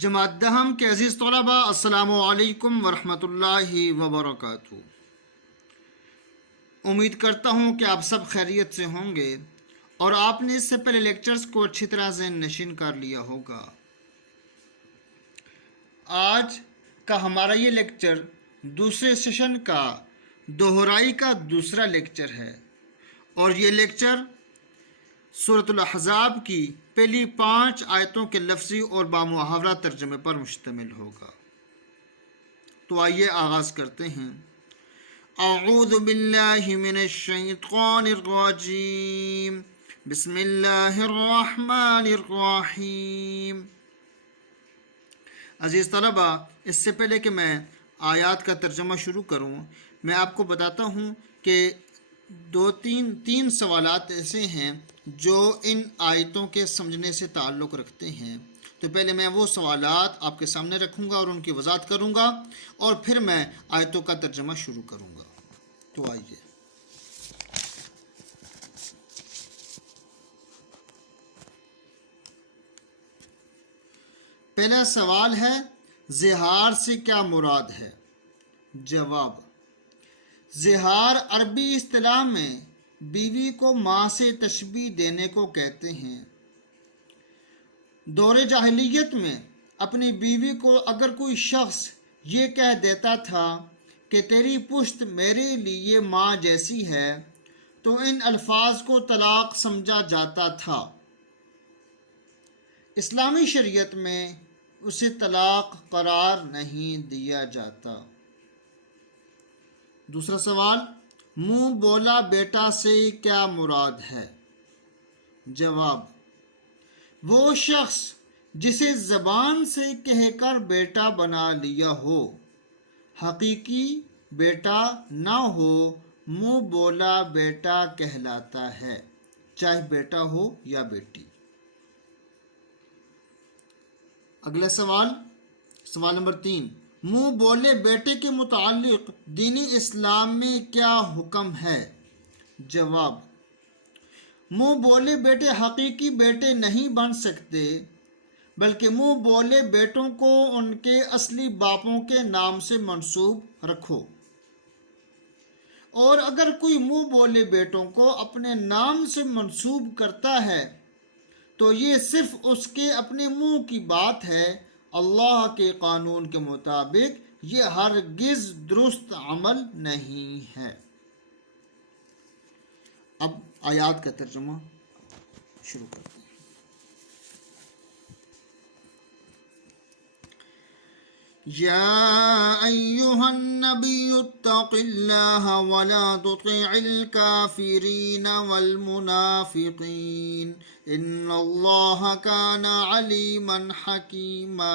جماعت دہم کے عزیز طلباء، السلام علیکم ورحمۃ اللہ وبرکاتہ۔ امید کرتا ہوں کہ آپ سب خیریت سے ہوں گے اور آپ نے اس سے پہلے لیکچرز کو اچھی طرح ذہن نشین کر لیا ہوگا۔ آج کا ہمارا یہ لیکچر دوسرے سیشن کا دوہرائی کا دوسرا لیکچر ہے اور یہ لیکچر سورۃ الاحزاب کی پہلی 5 آیتوں کے لفظی اور بامحاورہ ترجمے پر مشتمل ہوگا۔ تو آئیے آغاز کرتے ہیں۔ اعوذ باللہ من الشیطان الرجیم، بسم اللہ الرحمن الرحیم۔ عزیز طلباء، اس سے پہلے کہ میں آیات کا ترجمہ شروع کروں، میں آپ کو بتاتا ہوں کہ تین سوالات ایسے ہیں جو ان آیتوں کے سمجھنے سے تعلق رکھتے ہیں۔ تو پہلے میں وہ سوالات آپ کے سامنے رکھوں گا اور ان کی وضاحت کروں گا اور پھر میں آیتوں کا ترجمہ شروع کروں گا۔ تو آئیے۔ پہلا سوال ہے، زہار سے کیا مراد ہے؟ جواب: زہار عربی اصطلاح میں بیوی کو ماں سے تشبیہ دینے کو کہتے ہیں۔ دور جاہلیت میں اپنی بیوی کو اگر کوئی شخص یہ کہہ دیتا تھا کہ تیری پشت میرے لیے ماں جیسی ہے تو ان الفاظ کو طلاق سمجھا جاتا تھا۔ اسلامی شریعت میں اسے طلاق قرار نہیں دیا جاتا۔ دوسرا سوال، منہ بولا بیٹا سے کیا مراد ہے؟ جواب: وہ شخص جسے زبان سے کہہ کر بیٹا بنا لیا ہو، حقیقی بیٹا نہ ہو، منہ بولا بیٹا کہلاتا ہے، چاہے بیٹا ہو یا بیٹی۔ اگلا سوال نمبر 3، منہ بولے بیٹے کے متعلق دین اسلام میں کیا حکم ہے؟ جواب: منہ بولے بیٹے حقیقی بیٹے نہیں بن سکتے، بلکہ منہ بولے بیٹوں کو ان کے اصلی باپوں کے نام سے منسوب رکھو، اور اگر کوئی منہ بولے بیٹوں کو اپنے نام سے منسوب کرتا ہے تو یہ صرف اس کے اپنے منہ کی بات ہے۔ اللہ کے قانون کے مطابق یہ ہرگز درست عمل نہیں ہے۔ اب آیات کا ترجمہ شروع کرتے ہیں۔ یا ایہا النبی اتق اللہ ولا تطع الکافرین والمنافقین ان اللہ کان علیما حکیما۔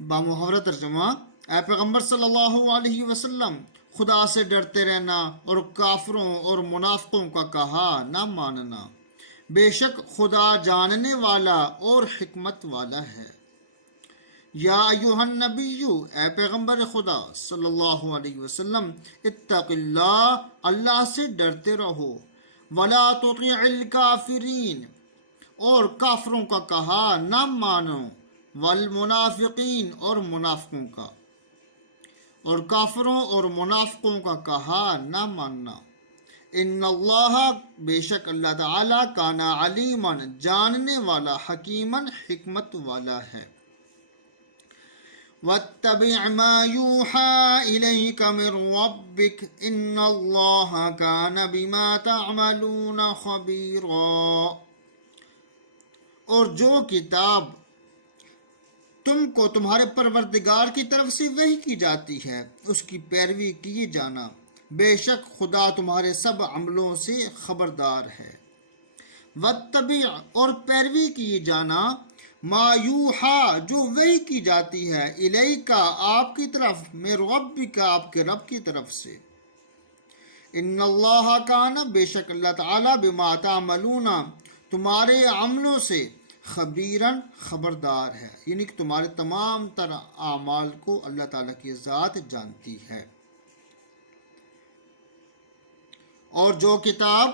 بامحاورہ ترجمہ: اے پیغمبر صلی اللہ علیہ وسلم، خدا سے ڈرتے رہنا اور کافروں اور منافقوں کا کہا نہ ماننا، بے شک خدا جاننے والا اور حکمت والا ہے۔ یا ایھا النبی، اے پیغمبر خدا صلی اللہ علیہ وسلم، اتق اللہ، اللہ سے ڈرتے رہو، ولا تطع الکافرین، اور کافروں کا کہا نہ مانو، والمنافقین، اور منافقوں کا، اور کافروں اور منافقوں کا کہا نہ ماننا۔ ان اللہ، بے شک اللہ تعالی، کان علیما، جاننے والا، حکیما، حکمت والا ہے۔ واتبع ما یوحی الیک من ربک ان اللہ کان بما تعملون خبیرا، اور جو کتاب تم کو تمہارے پروردگار کی طرف سے وحی کی جاتی ہے اس کی پیروی کیے جانا، بے شک خدا تمہارے سب عملوں سے خبردار ہے۔ واتبع، اور پیروی کیے جانا، ما یوحا، جو وحی کی جاتی ہے، الیکا، آپ کی طرف، من ربک، آپ کے رب کی طرف سے۔ ان اللہ کان، بے شک اللہ تعالی، بما تعملون، تمہارے عملوں سے، خبیرن، خبردار ہے، یعنی کہ تمہارے تمام تر اعمال کو اللہ تعالیٰ کی ذات جانتی ہے۔ اور جو کتاب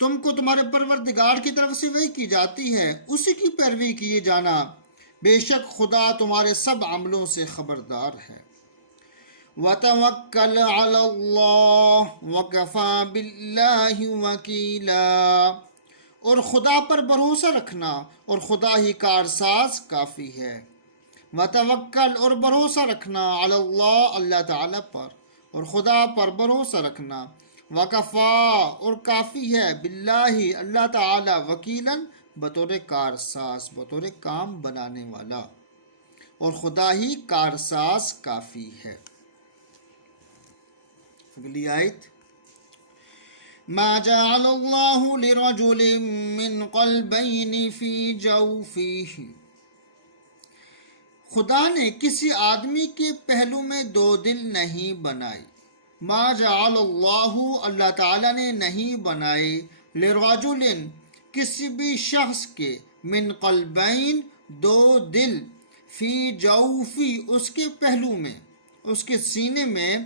تم کو تمہارے پروردگار کی طرف سے وحی کی جاتی ہے، اسی کی پیروی کیے جانا، بے شک خدا تمہارے سب عملوں سے خبردار ہے۔ وَتَوَكَّلْ عَلَى اللَّهِ وَكَفَى بِاللَّهِ وَكِيلًا، اور خدا پر بھروسہ رکھنا اور خدا ہی کارساز کافی ہے۔ وَتَوَكَّلْ، اور بھروسہ رکھنا، علی اللہ، اللہ تعالیٰ پر، اور خدا پر بھروسہ رکھنا، وَكَفَى، اور کافی ہے، باللہ، اللہ تعالیٰ، وکیلاً، بطور کارساز، بطور کام بنانے والا، اور خدا ہی کارساز کافی ہے۔ اگلی آیت، ما جعل اللہ لرجل من قلبین فی جوفہ، خدا نے کسی آدمی کے پہلو میں دو دل نہیں بنائے۔ ما جعل اللہ، اللہ تعالیٰ نے نہیں بنائے، لرجل، کسی بھی شخص کے، من قلبین، دو دل، فی جوفی، اس کے پہلو میں، اس کے سینے میں،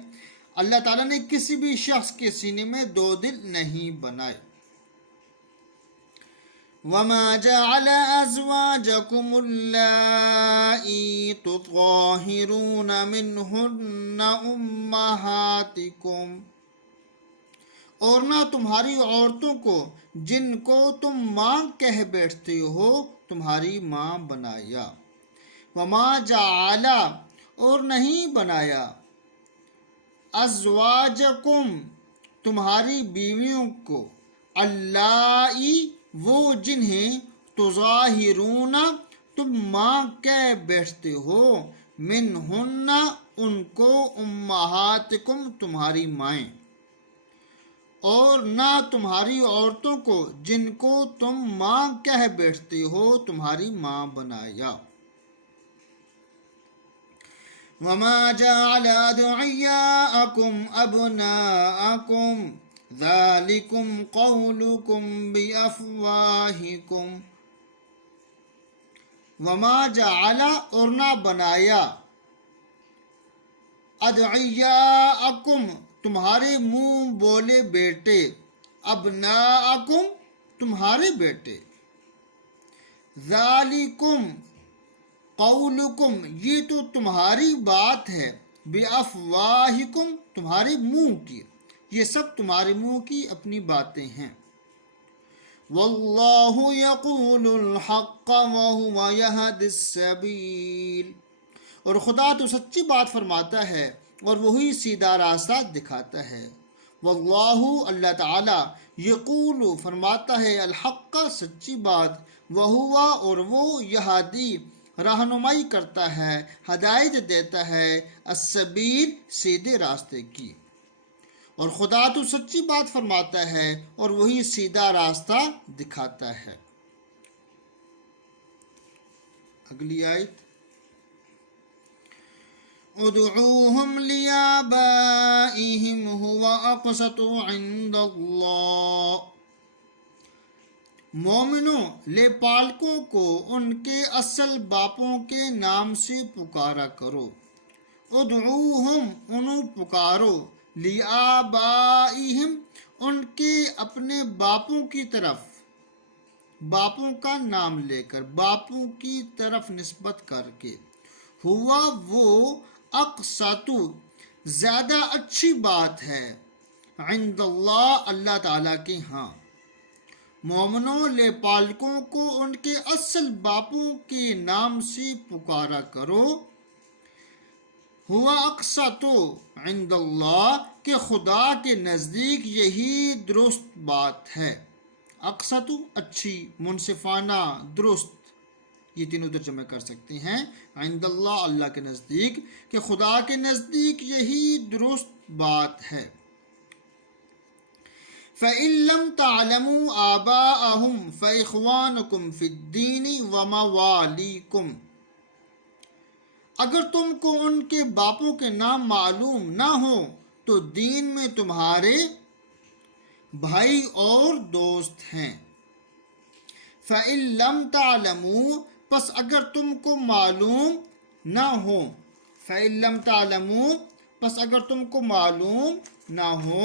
اللہ تعالیٰ نے کسی بھی شخص کے سینے میں دو دل نہیں بنائے۔ وَمَا جَعَلَ أَزْوَاجَكُمُ اللَّائِي تُظَاهِرُونَ مِنْهُنَّ أُمَّهَاتِكُمْ، اور نہ تمہاری عورتوں کو جن کو تم ماں کہہ بیٹھتے ہو تمہاری ماں بنایا۔ وَمَا جَعَلَ، اور نہیں بنایا، ازواجکم، تمہاری بیویوں کو، اللائی، وہ جنہیں، تظاہرون، تم ماں کہہ بیٹھتے ہو، منہن، ان کو، امہاتکم، تمہاری مائیں، اور نہ تمہاری عورتوں کو جن کو تم ماں کہہ بیٹھتے ہو تمہاری ماں بنایا۔ وَمَا جَعَلَ أَدْعِيَاءَكُمْ أَبْنَاءَكُمْ ذَلِكُمْ قَوْلُكُمْ بِأَفْوَاهِكُمْ، وَمَا جَعَلَ، اور نہ بنایا، أَدْعِيَاءَكُمْ، تمہارے منہ بولے بیٹے، أَبْنَاءَكُمْ، تمہارے بیٹے، ذَلِكُمْ قولکم، یہ تو تمہاری بات ہے، بِأَفْوَاهِكُمْ، تمہارے منہ کی، یہ سب تمہارے منہ کی اپنی باتیں ہیں۔ وَاللَّهُ يَقُولُ الْحَقَّ وَهُوَ يَهْدِي السَّبِيلَ، اور خدا تو سچی بات فرماتا ہے اور وہی سیدھا راستہ دکھاتا ہے۔ واللہ، اللہ تعالیٰ، یقول، فرماتا ہے، الحق، سچی بات، وہوا، اور وہ، یہدی، رہنمائی کرتا ہے، ہدایت دیتا ہے، السبیل، سیدھے راستے کی، اور خدا تو سچی بات فرماتا ہے اور وہی سیدھا راستہ دکھاتا ہے۔ اگلی آیت، ادعوہم لیابائہم ہوا اقسط عند اللہ، مومنوں، لے پالکوں کو ان کے اصل باپوں کے نام سے پکارا کرو۔ ادعوہم، انہوں پکارو، لیابائہم، ان کے اپنے باپوں کی طرف، باپوں کا نام لے کر، باپوں کی طرف نسبت کر کے، ہوا، وہ، اقسط، زیادہ اچھی بات ہے، عند اللہ، اللہ تعالیٰ کے ہاں۔ مومنوں، لے پالکوں کو ان کے اصل باپوں کے نام سے پکارا کرو، ہوا اقسط عند اللہ، کہ خدا کے نزدیک یہی درست بات ہے۔ اقسط، اچھی، منصفانہ، درست، یہ تینوں ترجمے کر سکتے ہیں۔ عند اللہ، اللہ کے نزدیک، کہ خدا کے نزدیک یہی درست بات ہے۔ فَإِن لَّمْ تَعْلَمُوا آبَاءَهُمْ فَإِخْوَانُكُمْ فِي الدِّينِ وَمَوَالِيكُمْ، اگر تم کو ان کے باپوں کے نام معلوم نہ ہو تو دین میں تمہارے بھائی اور دوست ہیں۔ فَإِن لَّمْ تَعْلَمُوا، پس اگر تم کو معلوم نہ ہو، فَإِن لَّمْ تَعْلَمُوا، پس اگر تم کو معلوم نہ ہو،